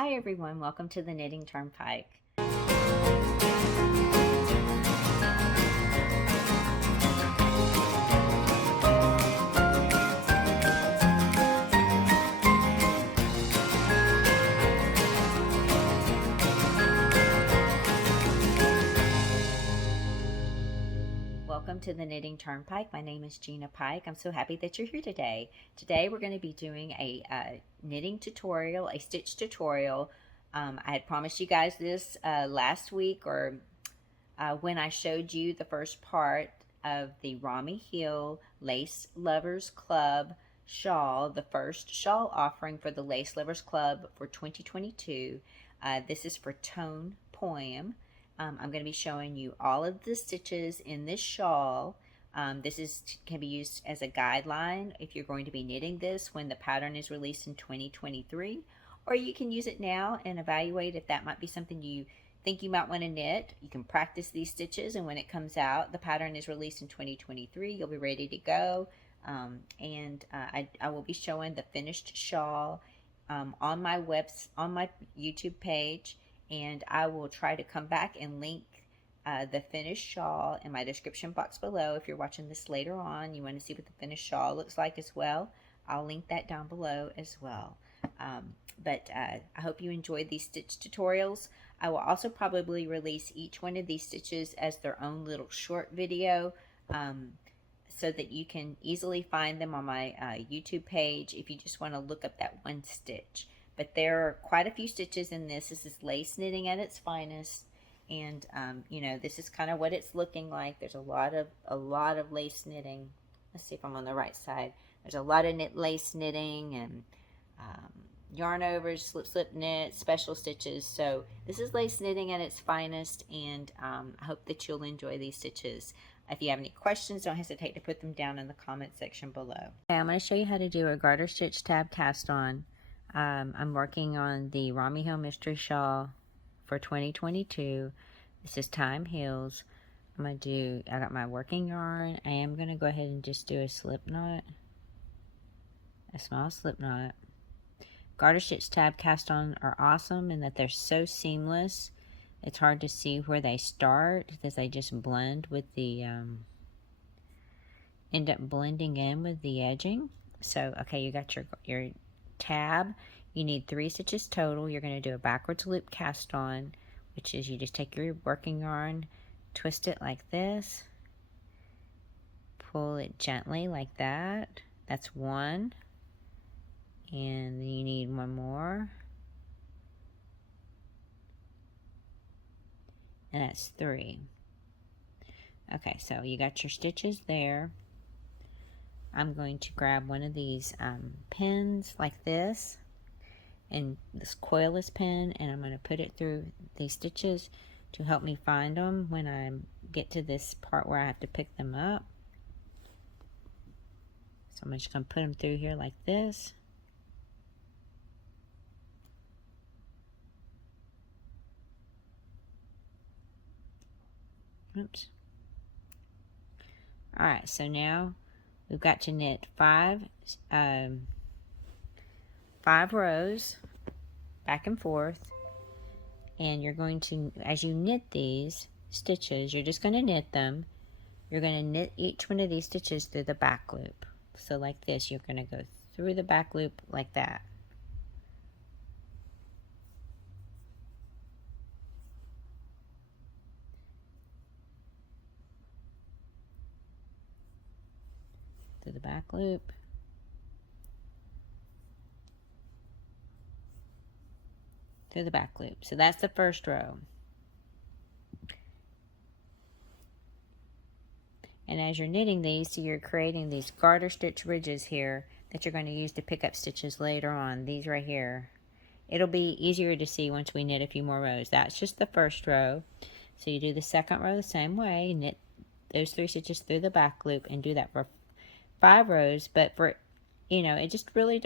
Hi everyone, welcome to the Knitting Turnpike. Welcome to the Knitting Turnpike. My name is Gina Pike. I'm so happy that you're here today. Today we're going to be doing a knitting tutorial, a stitch tutorial. I had promised you guys this last week or when I showed you the first part of the Romi Hill Lace Lovers Club shawl, the first shawl offering for the Lace Lovers Club for 2022. This is for Tone Poem. I'm going to be showing you all of the stitches in this shawl. This can be used as a guideline if you're going to be knitting this when the pattern is released in 2023, or you can use it now and evaluate if that might be something you think you might want to knit. You can practice these stitches, and when it comes out, the pattern is released in 2023, you'll be ready to go. I will be showing the finished shawl on my YouTube page. And I will try to come back and link the finished shawl in my description box below. If you're watching this later on, you want to see what the finished shawl looks like as well, I'll link that down below as well. I hope you enjoyed these stitch tutorials. I will also probably release each one of these stitches as their own little short video so that you can easily find them on my YouTube page if you just want to look up that one stitch. But there are quite a few stitches in this. This is lace knitting at its finest, and you know, this is kind of what it's looking like. There's a lot of lace knitting. Let's see if I'm on the right side. There's a lot of lace knitting and yarn overs, slip knit, special stitches. So this is lace knitting at its finest, and I hope that you'll enjoy these stitches. If you have any questions, don't hesitate to put them down in the comment section below. Okay, I'm going to show you how to do a garter stitch tab cast on. I'm working on the Romi Hill Mystery Shawl for 2022. This is Time Heals. I got my working yarn. I am going to go ahead and just do a slip knot, a small slip knot. Garter stitch tab cast on are awesome in that they're so seamless. It's hard to see where they start because they just blend with the, end up blending in with the edging. So, okay, you got your tab. You need 3 stitches total. You're going to do a backwards loop cast on, which is you just take your working yarn, twist it like this, pull it gently like that. That's 1, and then you need 1 more, and that's 3. Okay, so you got your stitches there. I'm going to grab one of these pins like this, and this coilless pin, and I'm going to put it through these stitches to help me find them when I get to this part where I have to pick them up. So I'm just going to put them through here like this. Oops. Alright, so now we've got to knit 5 rows back and forth, and you're going to, as you knit these stitches, you're just going to knit them. You're going to knit each one of these stitches through the back loop. So like this, you're going to go through the back loop like that. Through the back loop, through the back loop. So that's the first row. And as you're knitting these, so you're creating these garter stitch ridges here that you're going to use to pick up stitches later on. These right here. It'll be easier to see once we knit a few more rows. That's just the first row. So you do the second row the same way, knit those 3 stitches through the back loop, and do that for 5 rows. But for, you know, it just really,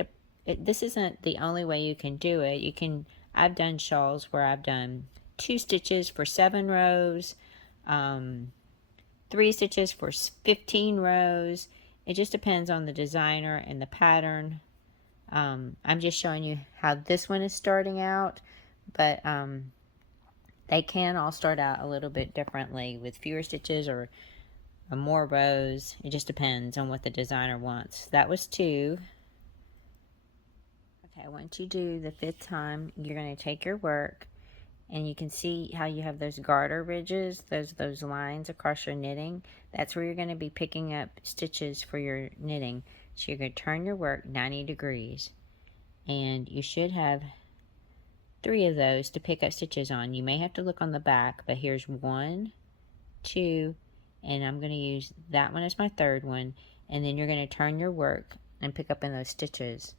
this isn't the only way you can do it. You can, I've done shawls where I've done 2 stitches for 7 rows, 3 stitches for 15 rows. It just depends on the designer and the pattern. I'm just showing you how this one is starting out, but they can all start out a little bit differently with fewer stitches or more rows. It just depends on what the designer wants. That was 2. Okay, once you do the 5th time, you're going to take your work, and you can see how you have those garter ridges, those lines across your knitting. That's where you're going to be picking up stitches for your knitting. So you're going to turn your work 90 degrees, and you should have 3 of those to pick up stitches on. You may have to look on the back, but here's 1, 2, and I'm going to use that one as my 3rd one, and then you're going to turn your work and pick up in those stitches,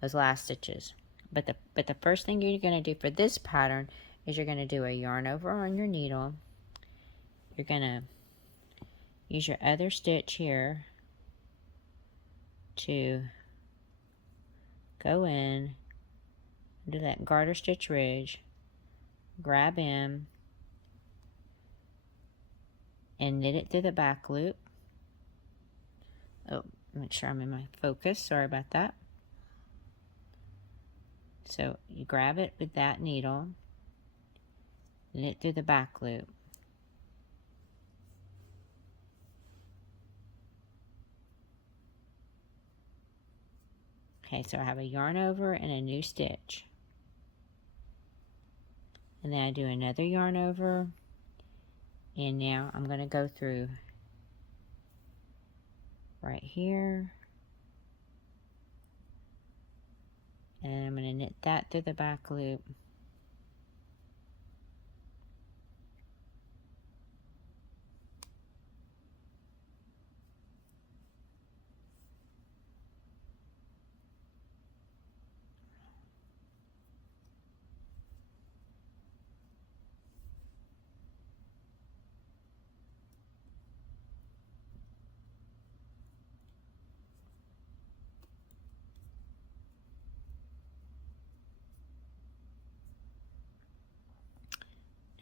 those last stitches. But the first thing you're going to do for this pattern is you're going to do a yarn over on your needle. You're going to use your other stitch here to go in, do that garter stitch ridge, grab in, and knit it through the back loop. Oh, make sure I'm in my focus, sorry about that. So you grab it with that needle, knit through the back loop. Okay, so I have a yarn over and a new stitch. And then I do another yarn over, and now I'm going to go through right here, and I'm going to knit that through the back loop.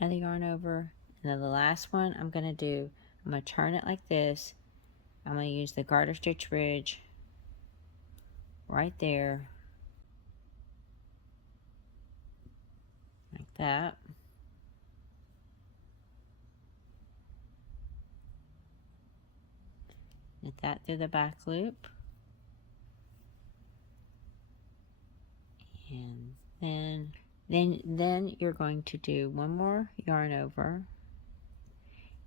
Another yarn over, and then the last one I'm going to turn it like this. I'm going to use the garter stitch ridge right there, like that. Knit that through the back loop, and then you're going to do one more yarn over,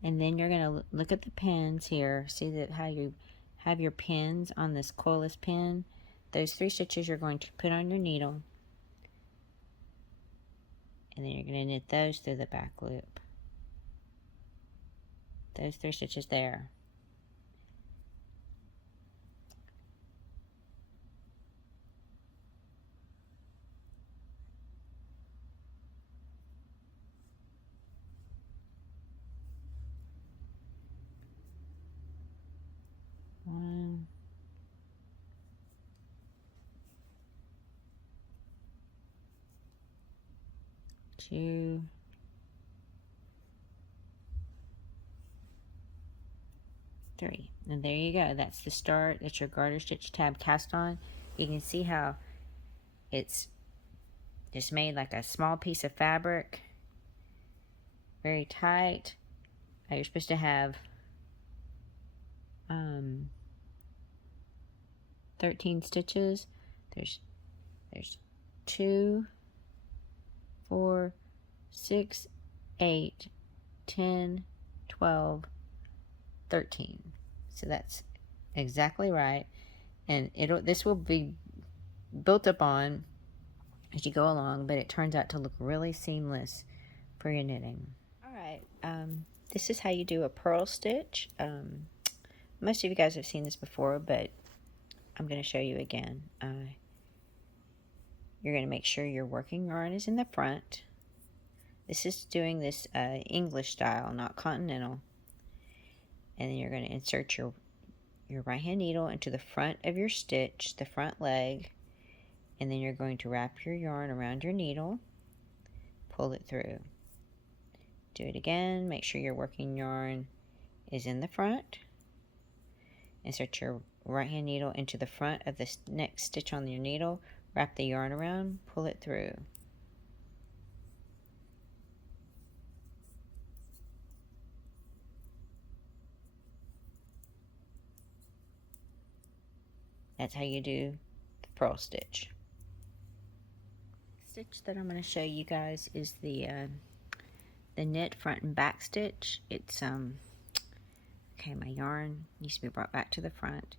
and then you're going to look at the pins here. See that how you have your pins on this coilless pin? Those 3 stitches you're going to put on your needle, and then you're going to knit those through the back loop. Those 3 stitches there. One, 2, 3. And there you go. That's the start. That's your garter stitch tab cast on. You can see how it's just made like a small piece of fabric, very tight. You're supposed to have 13 stitches. There's 2, 4, 6, 8, 10, 12, 13. So that's exactly right, and this will be built up on as you go along, but it turns out to look really seamless for your knitting. All right, this is how you do a purl stitch. Most of you guys have seen this before, but I'm going to show you again. You're going to make sure your working yarn is in the front. This is doing this English style, not continental. And then you're going to insert your right hand needle into the front of your stitch, the front leg, and then you're going to wrap your yarn around your needle, pull it through. Do it again, make sure your working yarn is in the front. Insert your right hand needle into the front of the next stitch on your needle, wrap the yarn around, pull it through. That's how you do the purl stitch. The stitch that I'm going to show you guys is the knit front and back stitch. It's okay, my yarn needs to be brought back to the front.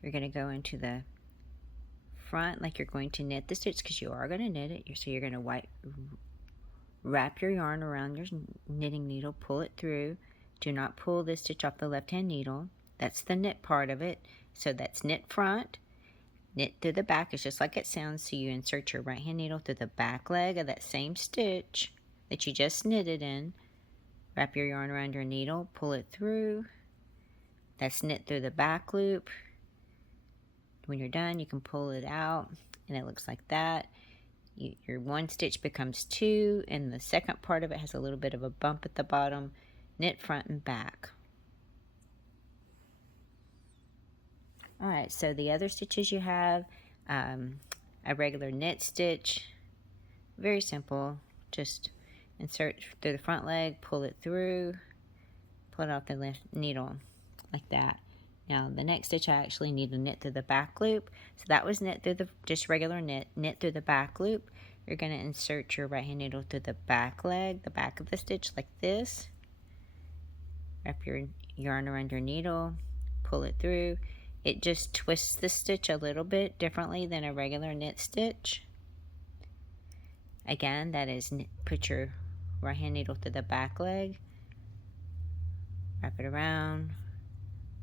You're going to go into the front like you're going to knit the stitch, because you are going to knit it. So you're going to wrap your yarn around your knitting needle, pull it through. Do not pull this stitch off the left hand needle. That's the knit part of it. So that's knit front, knit through the back. It's just like it sounds. So you insert your right hand needle through the back leg of that same stitch that you just knitted in. Wrap your yarn around your needle, pull it through. That's knit through the back loop. When you're done, you can pull it out, and it looks like that. Your one stitch becomes two, and the second part of it has a little bit of a bump at the bottom. Knit front and back. Alright, so the other stitches you have, a regular knit stitch, very simple. Just insert through the front leg, pull it through, pull it off the left needle like that. Now the next stitch I actually need to knit through the back loop. So that was knit through the just regular knit through the back loop. You're going to insert your right hand needle through the back leg, the back of the stitch like this. Wrap your yarn around your needle, pull it through. It just twists the stitch a little bit differently than a regular knit stitch. Again, that is put your right hand needle through the back leg, wrap it around,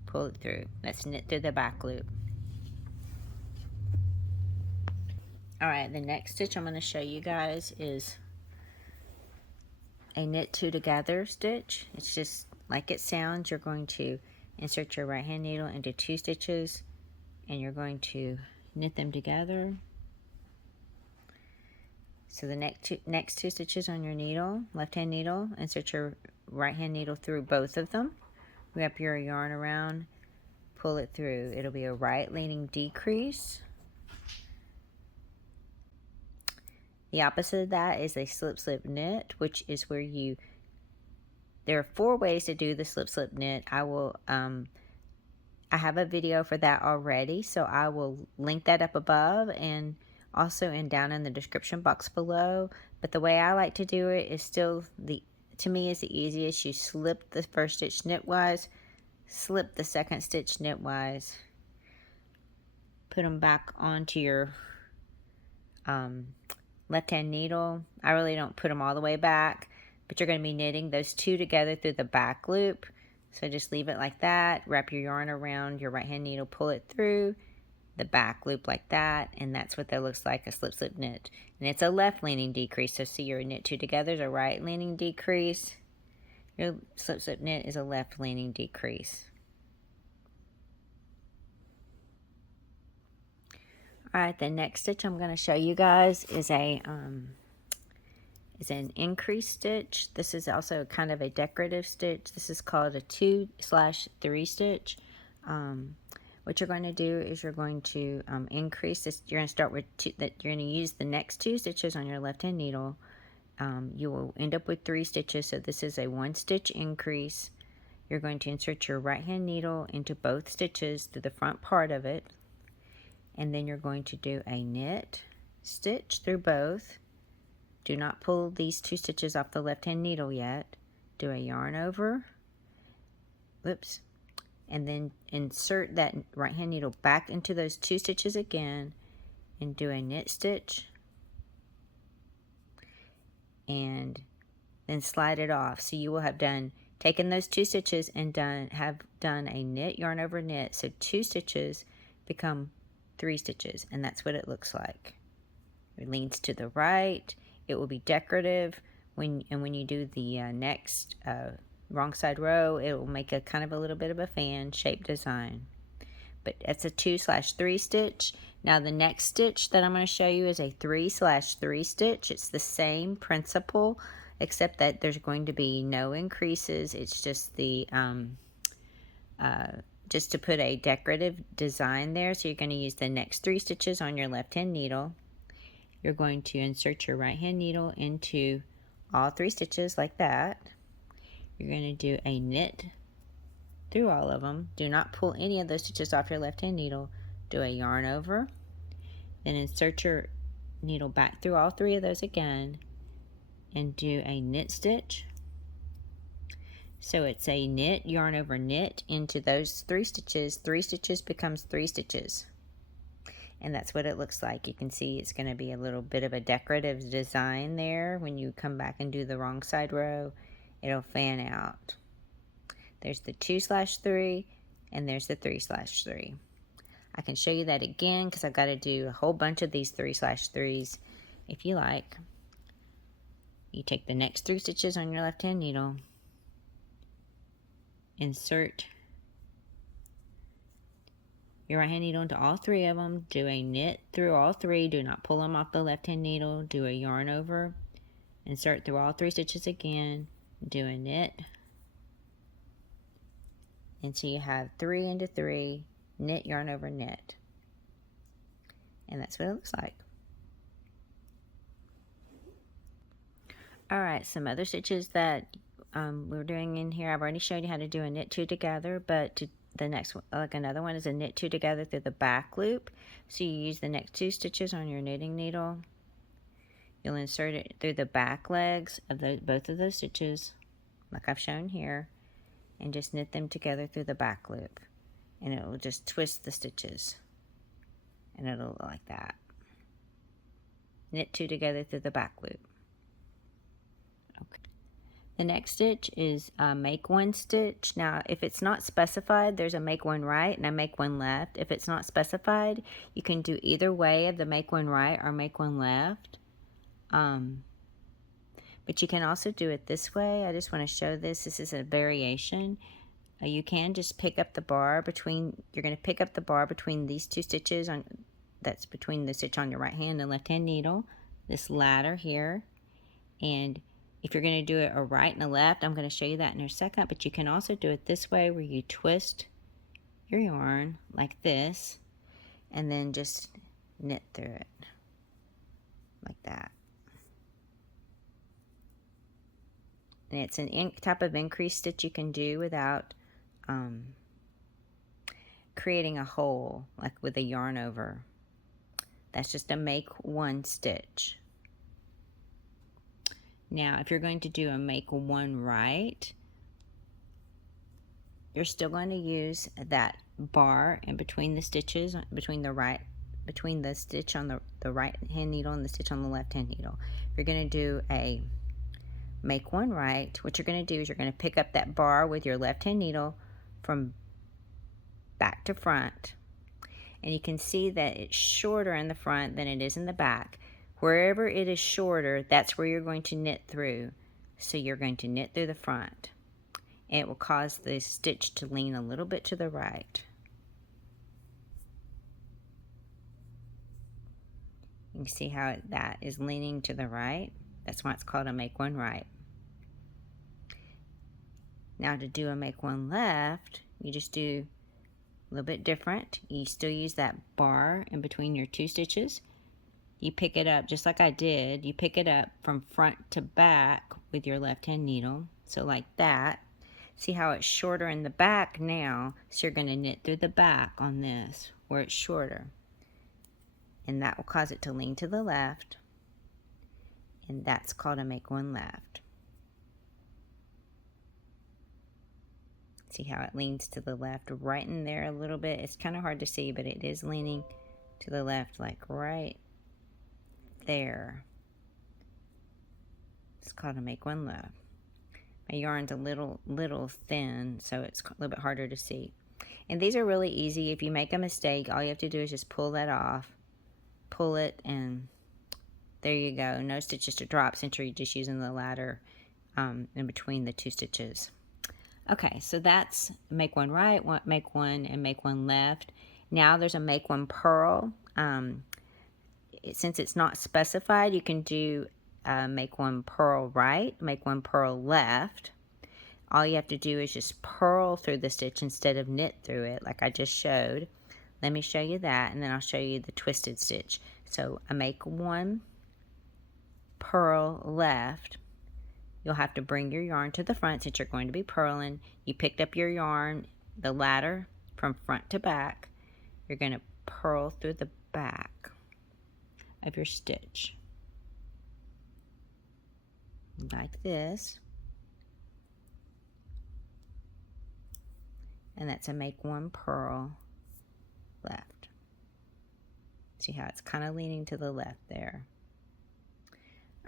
pull it through. That's knit through the back loop. Alright, the next stitch I'm going to show you guys is a knit two together stitch. It's just like it sounds. You're going to insert your right hand needle into two stitches, and you're going to knit them together. So the next two stitches on your needle, left hand needle, insert your right hand needle through both of them. Wrap your yarn around, pull it through. It'll be a right leaning decrease. The opposite of that is a slip slip knit, which is where there are 4 ways to do the slip slip knit. I have a video for that already, so I will link that up above and also down in the description box below. But the way I like to do it is still to me is the easiest. You slip the first stitch knitwise, slip the second stitch knitwise, put them back onto your left hand needle. I really don't put them all the way back, but you're going to be knitting those two together through the back loop. So just leave it like that. Wrap your yarn around your right hand needle, pull it through the back loop like that, and that's what that looks like, a slip slip knit. And it's a left leaning decrease. So see, your knit two together is a right leaning decrease. Your slip slip knit is a left leaning decrease. Alright, the next stitch I'm going to show you guys is an increase stitch. This is also kind of a decorative stitch. This is called a 2/3 stitch. What you're going to do is you're going to increase this. You're going to start with you're going to use the next 2 stitches on your left hand needle. You will end up with 3 stitches, so this is a 1 stitch increase. You're going to insert your right hand needle into both stitches through the front part of it, and then you're going to do a knit stitch through both. Do not pull these 2 stitches off the left hand needle yet. Do a yarn over, whoops, and then insert that right hand needle back into those 2 stitches again and do a knit stitch, and then slide it off. So you will have taken those 2 stitches and have done a knit, yarn over, knit. So 2 stitches become 3 stitches, and that's what it looks like. It leans to the right. It will be decorative when you do the next wrong side row. It will make a kind of a little bit of a fan shape design. But it's a 2/3 stitch. Now the next stitch that I'm going to show you is a 3/3 stitch. It's the same principle, except that there's going to be no increases. It's just the just to put a decorative design there. So you're going to use the next 3 stitches on your left hand needle. You're going to insert your right hand needle into all 3 stitches like that. You're going to do a knit through all of them. Do not pull any of those stitches off your left hand needle. Do a yarn over, then insert your needle back through all 3 of those again and do a knit stitch. So it's a knit, yarn over, knit into those 3 stitches. 3 stitches becomes 3 stitches. And that's what it looks like. You can see it's going to be a little bit of a decorative design there. When you come back and do the wrong side row, it'll fan out. There's the 2/3 and there's the 3/3. I can show you that again because I've got to do a whole bunch of these 3/3s. If you like, you take the next 3 stitches on your left hand needle, insert your right hand needle into all 3 of them, do a knit through all 3, do not pull them off the left hand needle, do a yarn over, insert through all 3 stitches again, do a knit, and so you have 3 into 3, knit, yarn over, knit, and that's what it looks like. Alright, some other stitches that we're doing in here. I've already showed you how to do a knit 2 together, but the next one, like another one, is a knit 2 together through the back loop. So you use the next 2 stitches on your knitting needle. You'll insert it through the back legs of both of those stitches, like I've shown here, and just knit them together through the back loop. And it will just twist the stitches, and it'll look like that. Knit 2 together through the back loop. Okay. The next stitch is make 1 stitch. Now, if it's not specified, there's a make 1 right and a make 1 left. If it's not specified, you can do either way of the make 1 right or make 1 left. But you can also do it this way. I just want to show this. This is a variation. You can just pick up the bar between, you're going to pick up the bar between these 2 stitches, that's between the stitch on your right hand and left hand needle, this ladder here. And if you're going to do it a right and a left, I'm going to show you that in a second, but you can also do it this way where you twist your yarn like this and then just knit through it like that. And it's an type of increase stitch you can do without creating a hole, like with a yarn over. That's just a make 1 stitch. Now, if you're going to do a make 1 right, you're still going to use that bar in between the stitches, between the stitch on the right hand needle and the stitch on the left hand needle. If you're going to do a make 1 right, what you're going to do is you're going to pick up that bar with your left hand needle from back to front, and you can see that it's shorter in the front than it is in the back. Wherever it is shorter, that's where you're going to knit through. So you're going to knit through the front, and it will cause the stitch to lean a little bit to the right. You can see how that is leaning to the right. That's why it's called a make 1 right. Now to do a make 1 left, you just do a little bit different. You still use that bar in between your 2 stitches. You pick it up just like I did. You pick it up from front to back with your left hand needle. So like that. See how it's shorter in the back now? So you're going to knit through the back on this where it's shorter. And that will cause it to lean to the left. And that's called a make 1 left. See how it leans to the left right in there a little bit? It's kind of hard to see, but it is leaning to the left, like right there. It's called a make 1 left. My yarn's a little thin, so it's a little bit harder to see. And these are really easy. If you make a mistake, all you have to do is just pull that off, pull it, and there you go. No stitches to drop since you're just using the ladder in between the 2 stitches. Okay, so that's make 1 right, make 1, and make 1 left. Now there's a make 1 purl. Since it's not specified, you can do make 1 purl right, make 1 purl left. all you have to do is just purl through the stitch instead of knit through it like I just showed. Let me show you that, and then I'll show you the twisted stitch. So I make one purl left. You'll have to bring your yarn to the front since you're going to be purling. You picked up your yarn, the ladder from front to back. You're going to purl through the back of your stitch like this, and that's a make one purl left. See how it's kind of leaning to the left there.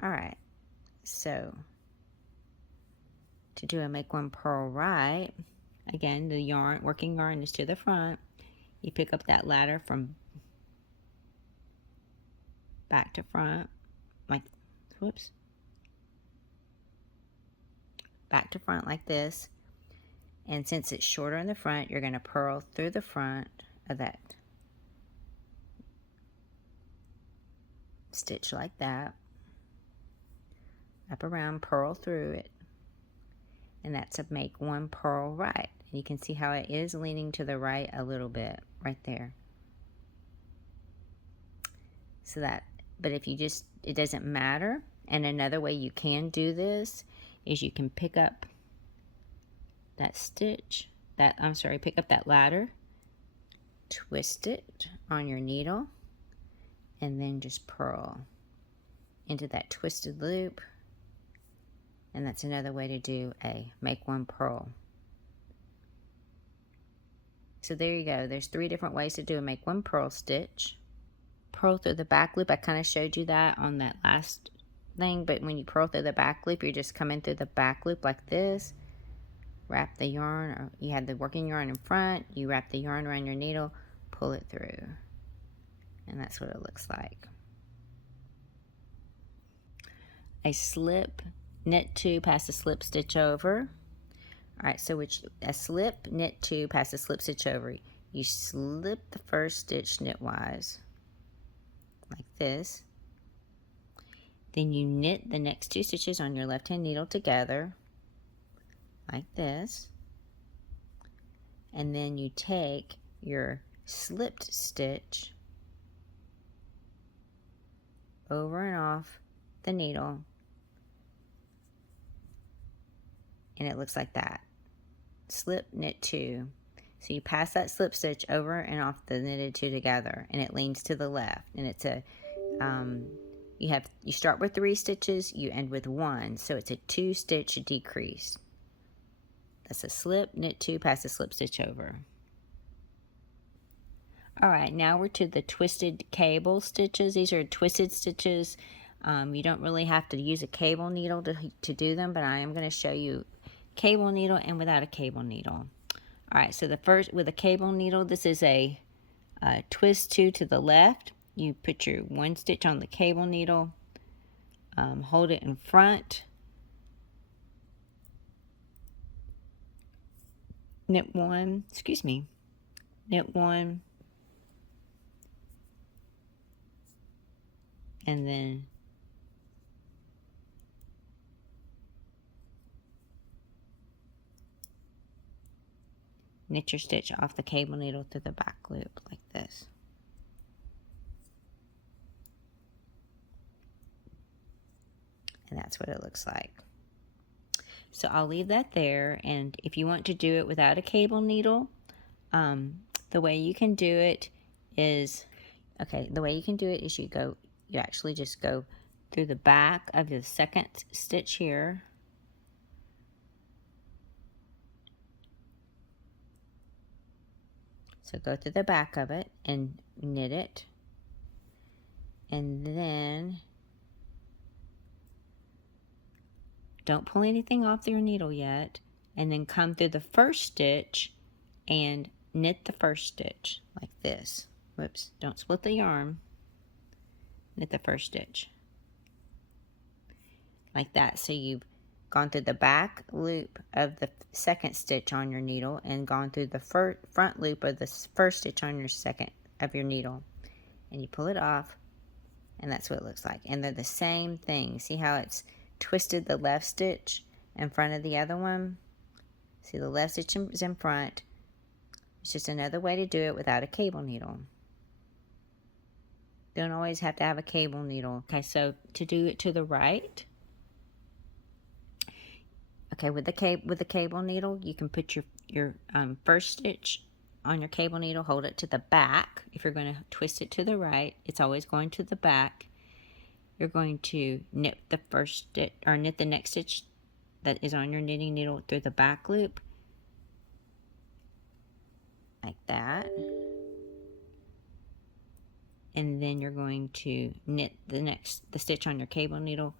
Alright, so to do a make one purl right, again the yarn, working yarn is to the front. You pick up that ladder from back to front, like, whoops, back to front like this, and since it's shorter in the front, you're going to purl through the front of that stitch like that, up around, purl through it, and that's a make one purl right. And you can see how it is leaning to the right a little bit right there. So that, but if you just, it doesn't matter. And another way you can do this is you can pick up that stitch, pick up that ladder, twist it on your needle, and then just purl into that twisted loop. And that's another way to do a make one purl. So there you go. There's 3 different ways to do a make one purl stitch. Purl through the back loop. I kind of showed you that on that last thing, but when you purl through the back loop, you're just coming through the back loop like this. Wrap the yarn, or you have the working yarn in front, you wrap the yarn around your needle, pull it through. And that's what it looks like. A slip, knit 2, pass a slip stitch over. Alright, so a slip, knit 2, pass a slip stitch over. You slip the first stitch knitwise, like this. Then you knit the next 2 stitches on your left hand needle together, like this. And then you take your slipped stitch over and off the needle, and it looks like that. Slip, knit 2. So you pass that slip stitch over and off the knitted 2 together, and it leans to the left. And it's a you start with 3 stitches, you end with 1, so it's a 2 stitch decrease. That's a slip, knit 2, pass a slip stitch over. Alright, now we're to the twisted cable stitches. These are twisted stitches. You don't really have to use a cable needle to do them, but I am going to show you cable needle and without a cable needle. Alright, so the first, with a cable needle, this is a twist 2 to the left. You put your 1 stitch on the cable needle, hold it in front, knit 1, knit 1, and then knit your stitch off the cable needle to the back loop like this. And that's what it looks like. So I'll leave that there, and if you want to do it without a cable needle, the way you can do it is, you actually just go through the back of the second stitch here, so go through the back of it and knit it, and then don't pull anything off your needle yet, and then come through the first stitch and knit the first stitch like this. Whoops, don't split the yarn. Knit the first stitch like that. So you've gone through the back loop of the second stitch on your needle and gone through the front loop of the first stitch on your second of your needle, and you pull it off, and that's what it looks like. And they're the same thing. See how it's twisted the left stitch in front of the other one? See, the left stitch is in front. It's just another way to do it without a cable needle. Don't always have to have a cable needle. Okay, so to do it to the right, okay, with the cable needle, you can put your first stitch on your cable needle, hold it to the back. If you're going to twist it to the right, it's always going to the back. You're going to knit the first stitch, or knit the next stitch that is on your knitting needle through the back loop, like that. And then you're going to knit the stitch on your cable needle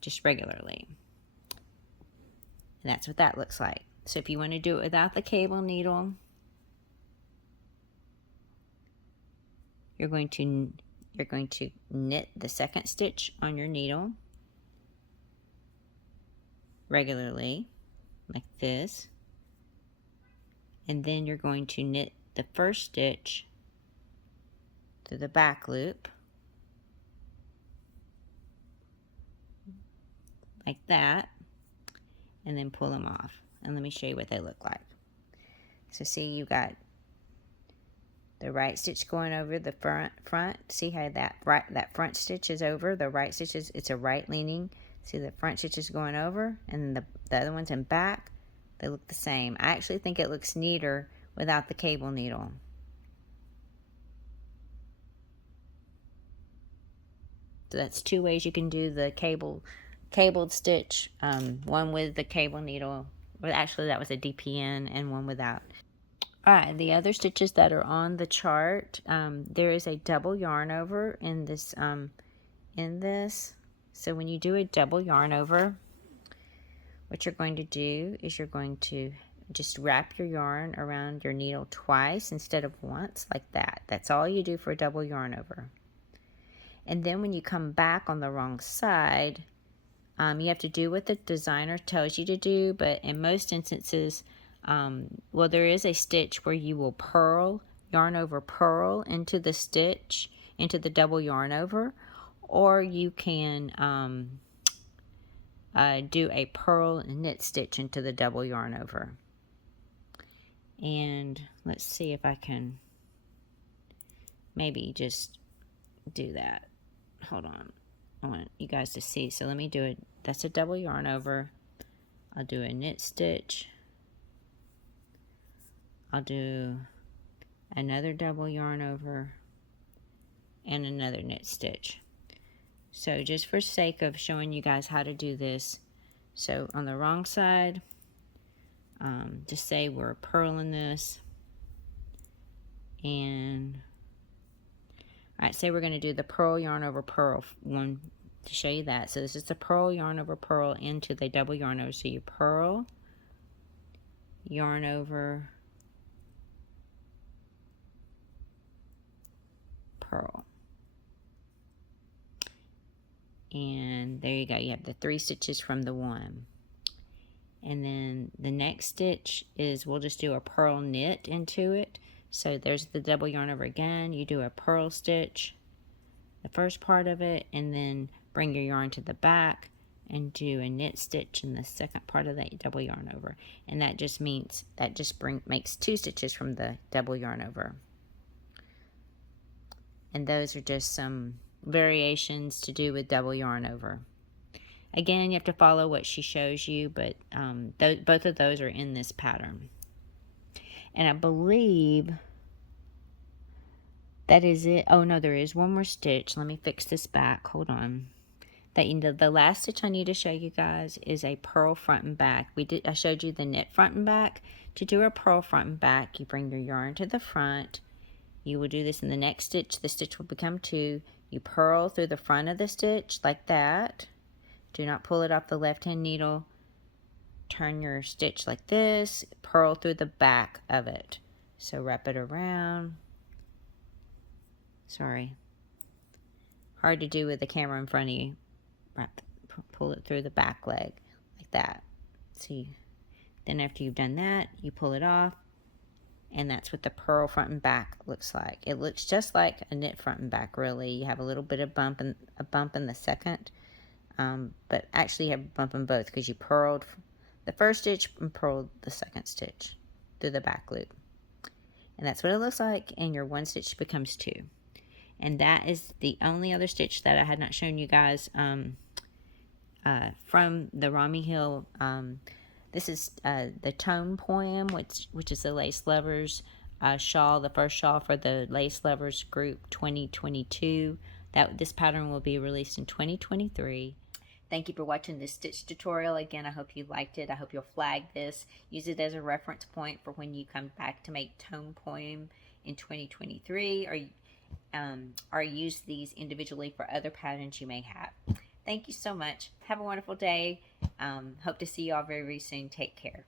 just regularly. And that's what that looks like. So if you want to do it without the cable needle, you're going to knit the second stitch on your needle regularly, like this. And then you're going to knit the first stitch through the back loop, like that, and then pull them off. And let me show you what they look like. So see, you got the right stitch going over the front. See how that front stitch is over the right stitch it's a right leaning. See, the front stitch is going over, and the other ones in back, they look the same. I actually think it looks neater without the cable needle. So that's two ways you can do the cabled stitch. One with the cable needle, well, actually that was a DPN, and one without. Alright, the other stitches that are on the chart, there is a double yarn over in this. So when you do a double yarn over, what you're going to do is you're going to just wrap your yarn around your needle twice instead of once, like that. That's all you do for a double yarn over. And then when you come back on the wrong side, you have to do what the designer tells you to do, but in most instances, well, there is a stitch where you will purl, yarn over purl into the stitch, into the double yarn over, or you can do a purl knit stitch into the double yarn over. And let's see if I can maybe just do that. Hold on, I want you guys to see. So let me do it. That's a double yarn over. I'll do a knit stitch. I'll do another double yarn over and another knit stitch. So just for sake of showing you guys how to do this, so on the wrong side, just say we're purling this, and alright, say we're going to do the purl yarn over purl one to show you that. So this is the purl yarn over purl into the double yarn over. So you purl, yarn over, purl. And there you go, you have the 3 stitches from the one. And then the next stitch is, we'll just do a purl knit into it. So there's the double yarn over again, you do a purl stitch, the first part of it, and then bring your yarn to the back and do a knit stitch in the second part of that double yarn over. And that just means, that just makes 2 stitches from the double yarn over. And those are just some variations to do with double yarn over. Again, you have to follow what she shows you, but both of those are in this pattern. And I believe that is it. Oh no, there is one more stitch. Let me fix this back. Hold on. The last stitch I need to show you guys is a purl front and back. I showed you the knit front and back. To do a purl front and back, you bring your yarn to the front. You will do this in the next stitch. The stitch will become 2. You purl through the front of the stitch like that. Do not pull it off the left hand needle. Turn your stitch like this. Purl through the back of it. So wrap it around. Sorry. Hard to do with the camera in front of you. Pull it through the back leg like that. See. Then after you've done that, you pull it off. And that's what the purl front and back looks like. It looks just like a knit front and back, really. You have a little bit of a bump in the second, but actually you have a bump in both because you purled the first stitch and purl the second stitch through the back loop. And that's what it looks like, and your one stitch becomes two. And that is the only other stitch that I had not shown you guys from the Romi Hill. This is the Tone Poem, which is the Lace Lovers shawl, the first shawl for the Lace Lovers group 2022. This pattern will be released in 2023. Thank you for watching this stitch tutorial. Again, I hope you liked it. I hope you'll flag this. Use it as a reference point for when you come back to make Tone Poem in 2023, or use these individually for other patterns you may have. Thank you so much. Have a wonderful day. Hope to see you all very, very soon. Take care.